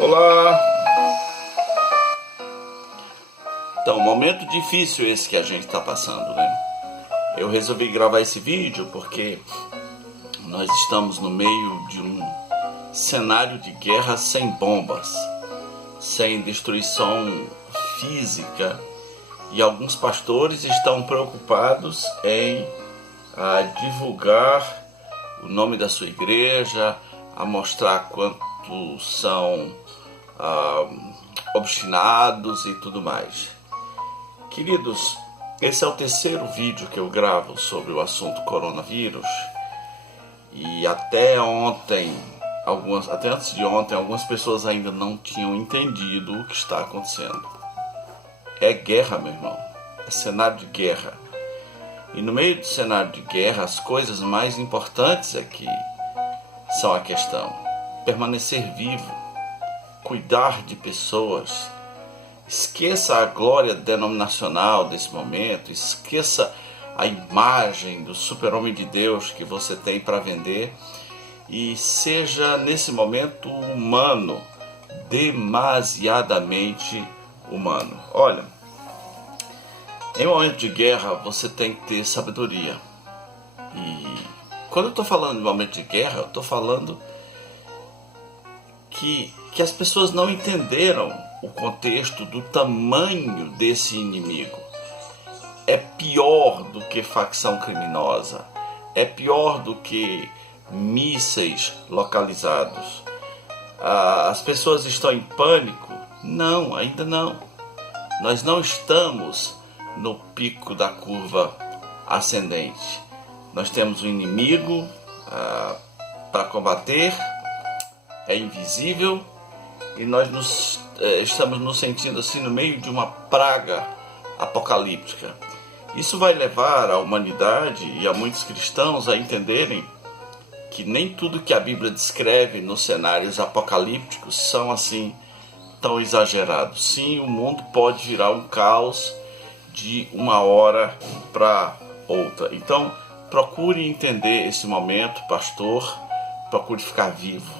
Olá! Então, momento difícil esse que a gente está passando, né? Eu resolvi gravar esse vídeo porque nós estamos no meio de um cenário de guerra sem bombas, sem destruição física, e alguns pastores estão preocupados em divulgar o nome da sua igreja, a mostrar quanto são obstinados e tudo mais. Queridos, esse é o terceiro vídeo que eu gravo sobre o assunto coronavírus, e até antes de ontem, algumas pessoas ainda não tinham entendido o que está acontecendo. É guerra, meu irmão, é cenário de guerra. E no meio do cenário de guerra, as coisas mais importantes aqui são a questão: permanecer vivo, cuidar de pessoas. Esqueça a glória denominacional desse momento, esqueça a imagem do super-homem de Deus que você tem para vender e seja nesse momento humano, demasiadamente humano. Olha, em momento de guerra você tem que ter sabedoria. E quando eu estou falando de momento de guerra, eu estou falando que as pessoas não entenderam o contexto do tamanho desse inimigo. É pior do que facção criminosa, é pior do que mísseis localizados. As pessoas estão em pânico? Não, ainda não. Nós não estamos no pico da curva ascendente. Nós temos um inimigo para combater, é invisível, e nós estamos nos sentindo assim no meio de uma praga apocalíptica. Isso vai levar a humanidade e a muitos cristãos a entenderem que nem tudo que a Bíblia descreve nos cenários apocalípticos são assim tão exagerados. Sim, o mundo pode virar um caos de uma hora para outra. Então, procure entender esse momento, pastor. Procure ficar vivo.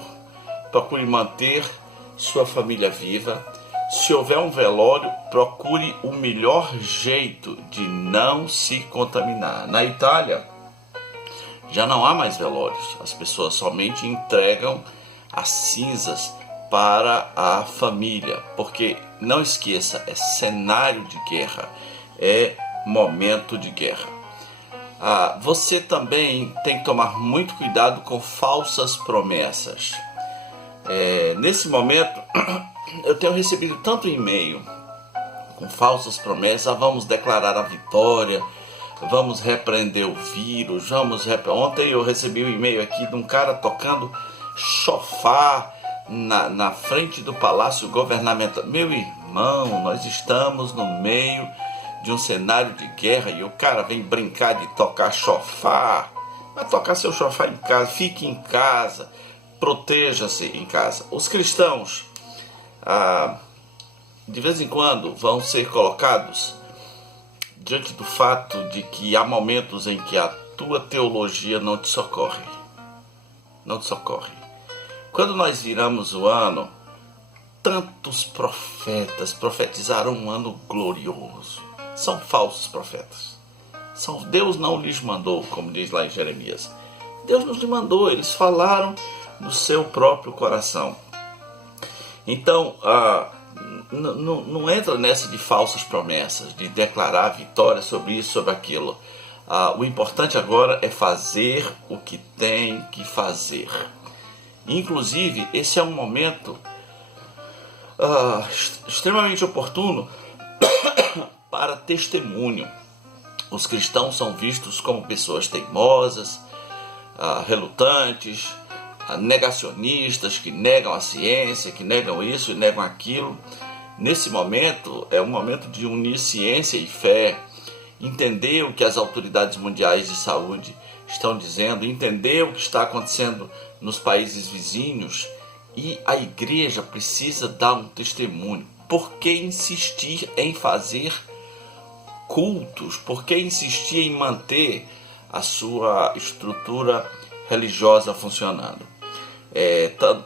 Procure manter sua família viva. Se houver um velório, procure o melhor jeito de não se contaminar. Na Itália, já não há mais velórios. As pessoas somente entregam as cinzas para a família. Porque, não esqueça, é cenário de guerra. É momento de guerra. Você também tem que tomar muito cuidado com falsas promessas. Nesse momento, eu tenho recebido tanto e-mail com falsas promessas: vamos declarar a vitória, vamos repreender o vírus, Ontem eu recebi um e-mail aqui de um cara tocando chofar na frente do Palácio Governamental. Meu irmão, nós estamos no meio de um cenário de guerra e o cara vem brincar de tocar chofar. Vai tocar seu chofar em casa, fique em casa, proteja-se em casa. Os cristãos, de vez em quando, vão ser colocados diante do fato de que há momentos em que a tua teologia não te socorre. Não te socorre. Quando nós viramos o ano, tantos profetas profetizaram um ano glorioso. São falsos profetas. Deus não lhes mandou, como diz lá em Jeremias. Deus nos mandou, eles falaram do seu próprio coração. Então, não entra nessa de falsas promessas, de declarar vitória sobre isso, sobre aquilo. O importante agora é fazer o que tem que fazer. Inclusive, esse é um momento extremamente oportuno para testemunho. Os cristãos são vistos como pessoas teimosas, relutantes, negacionistas, que negam a ciência, que negam isso e negam aquilo. Nesse momento, é um momento de unir ciência e fé, entender o que as autoridades mundiais de saúde estão dizendo, entender o que está acontecendo nos países vizinhos, e a igreja precisa dar um testemunho. Por que insistir em fazer cultos? Por que insistir em manter a sua estrutura religiosa funcionando?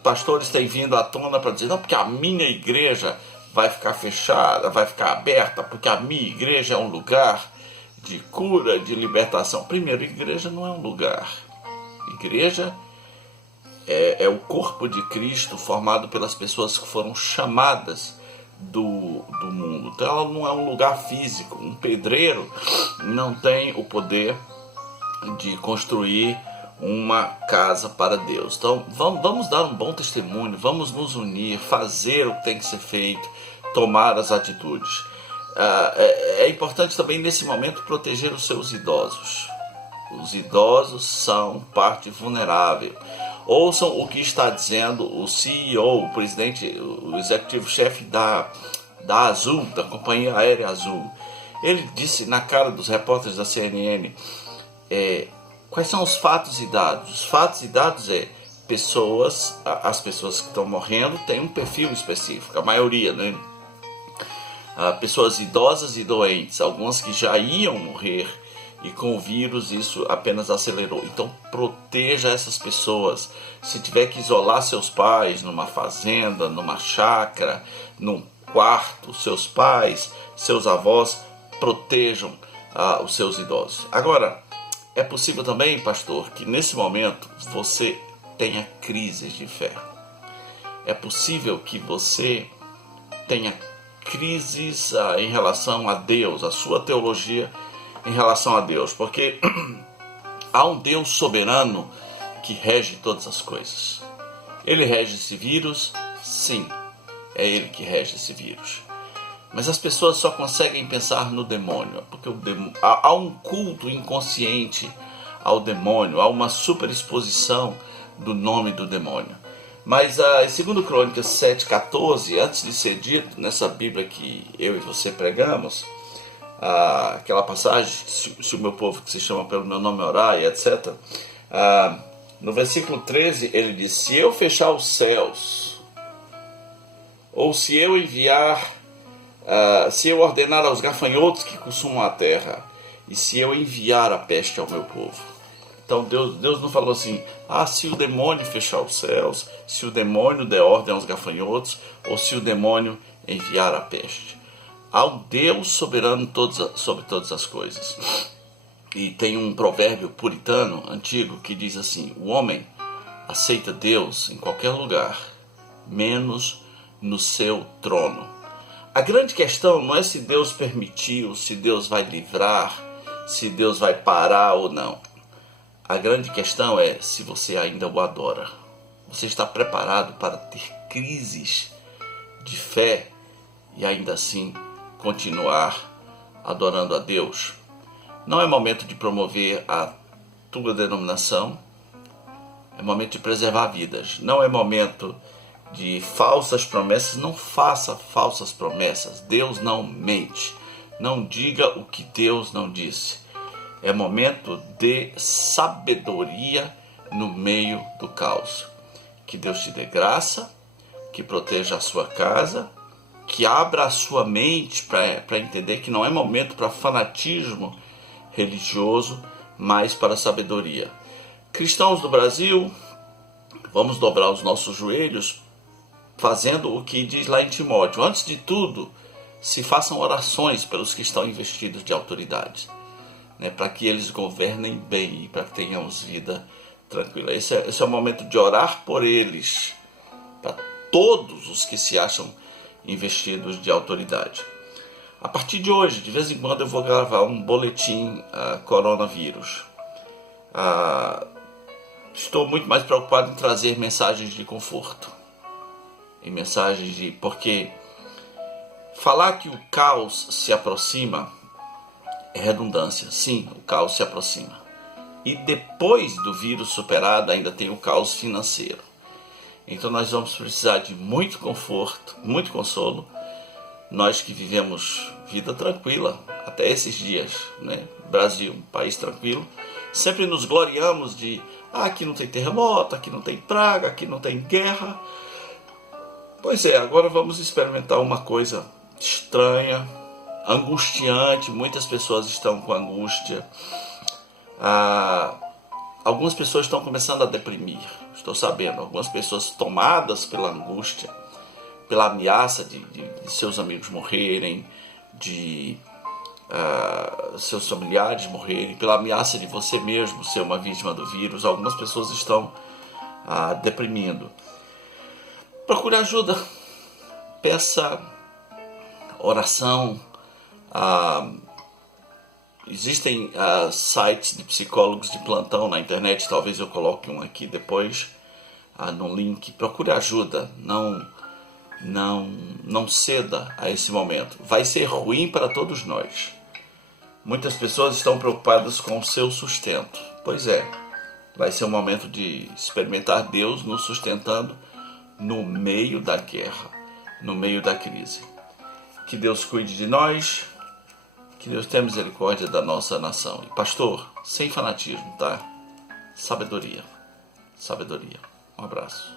Pastores têm vindo à tona para dizer, não, porque a minha igreja vai ficar fechada, vai ficar aberta, porque a minha igreja é um lugar de cura, de libertação. Primeiro, igreja não é um lugar. Igreja é o corpo de Cristo formado pelas pessoas que foram chamadas do mundo. Então ela não é um lugar físico. Um pedreiro não tem o poder de construir uma casa para Deus. Então vamos dar um bom testemunho, vamos nos unir, fazer o que tem que ser feito, tomar as atitudes. É importante também nesse momento proteger os seus idosos. Os idosos são parte vulnerável. Ouçam o que está dizendo o CEO, o presidente, o executivo-chefe da Azul, da companhia aérea Azul. Ele disse na cara dos repórteres da CNN, quais são os fatos e dados? Os fatos e dados as pessoas que estão morrendo têm um perfil específico, a maioria, né? Pessoas idosas e doentes, algumas que já iam morrer, e com o vírus isso apenas acelerou. Então proteja essas pessoas. Se tiver que isolar seus pais numa fazenda, numa chácara, num quarto, seus pais, seus avós, protejam os seus idosos. Agora, é possível também, pastor, que nesse momento você tenha crises de fé. É possível que você tenha crises em relação a Deus, a sua teologia em relação a Deus, porque há um Deus soberano que rege todas as coisas. Ele rege esse vírus? Sim, é Ele que rege esse vírus. Mas as pessoas só conseguem pensar no demônio, porque há um culto inconsciente ao demônio, há uma superexposição do nome do demônio. Mas em 2 Crônicas 7,14, antes de ser dito nessa Bíblia que eu e você pregamos, aquela passagem, se o meu povo que se chama pelo meu nome orar e etc. No versículo 13 ele diz, se eu fechar os céus, ou se eu enviar, se eu ordenar aos gafanhotos que consumam a terra, e se eu enviar a peste ao meu povo. Então Deus não falou assim, se o demônio fechar os céus, se o demônio der ordem aos gafanhotos, ou se o demônio enviar a peste. Há um Deus soberano sobre todas as coisas. E tem um provérbio puritano antigo que diz assim, o homem aceita Deus em qualquer lugar, menos no seu trono. A grande questão não é se Deus permitiu, se Deus vai livrar, se Deus vai parar ou não. A grande questão é se você ainda o adora. Você está preparado para ter crises de fé e ainda assim continuar adorando a Deus? Não é momento de promover a tua denominação, é momento de preservar vidas. Não é momento de falsas promessas, não faça falsas promessas. Deus não mente, não diga o que Deus não disse. É momento de sabedoria no meio do caos. Que Deus te dê graça, que proteja a sua casa, que abra a sua mente para entender que não é momento para fanatismo religioso, mas para sabedoria. Cristãos do Brasil, vamos dobrar os nossos joelhos, fazendo o que diz lá em Timóteo. Antes de tudo, se façam orações pelos que estão investidos de autoridade, para que eles governem bem e para que tenhamos vida tranquila. Esse é o momento de orar por eles, para todos os que se acham investidos de autoridade. A partir de hoje, de vez em quando eu vou gravar um boletim coronavírus. Estou muito mais preocupado em trazer mensagens de conforto, porque falar que o caos se aproxima é redundância. Sim, o caos se aproxima. E depois do vírus superado, ainda tem o caos financeiro. Então nós vamos precisar de muito conforto, muito consolo. Nós que vivemos vida tranquila até esses dias, Brasil, um país tranquilo. Sempre nos gloriamos de aqui não tem terremoto, aqui não tem praga, aqui não tem guerra. Pois é, agora vamos experimentar uma coisa estranha, angustiante. Muitas pessoas estão com angústia. algumas pessoas estão começando a deprimir. Estou sabendo, algumas pessoas tomadas pela angústia, pela ameaça de seus amigos morrerem, de seus familiares morrerem, pela ameaça de você mesmo ser uma vítima do vírus. Algumas pessoas estão deprimindo. Procure ajuda, peça oração. Existem sites de psicólogos de plantão na internet, talvez eu coloque um aqui depois no link. Procure ajuda, não ceda a esse momento. Vai ser ruim para todos nós. Muitas pessoas estão preocupadas com o seu sustento. Pois é, vai ser um momento de experimentar Deus nos sustentando no meio da guerra, no meio da crise. Que Deus cuide de nós, que Deus tenha misericórdia da nossa nação. E pastor, sem fanatismo, tá? Sabedoria. Um abraço.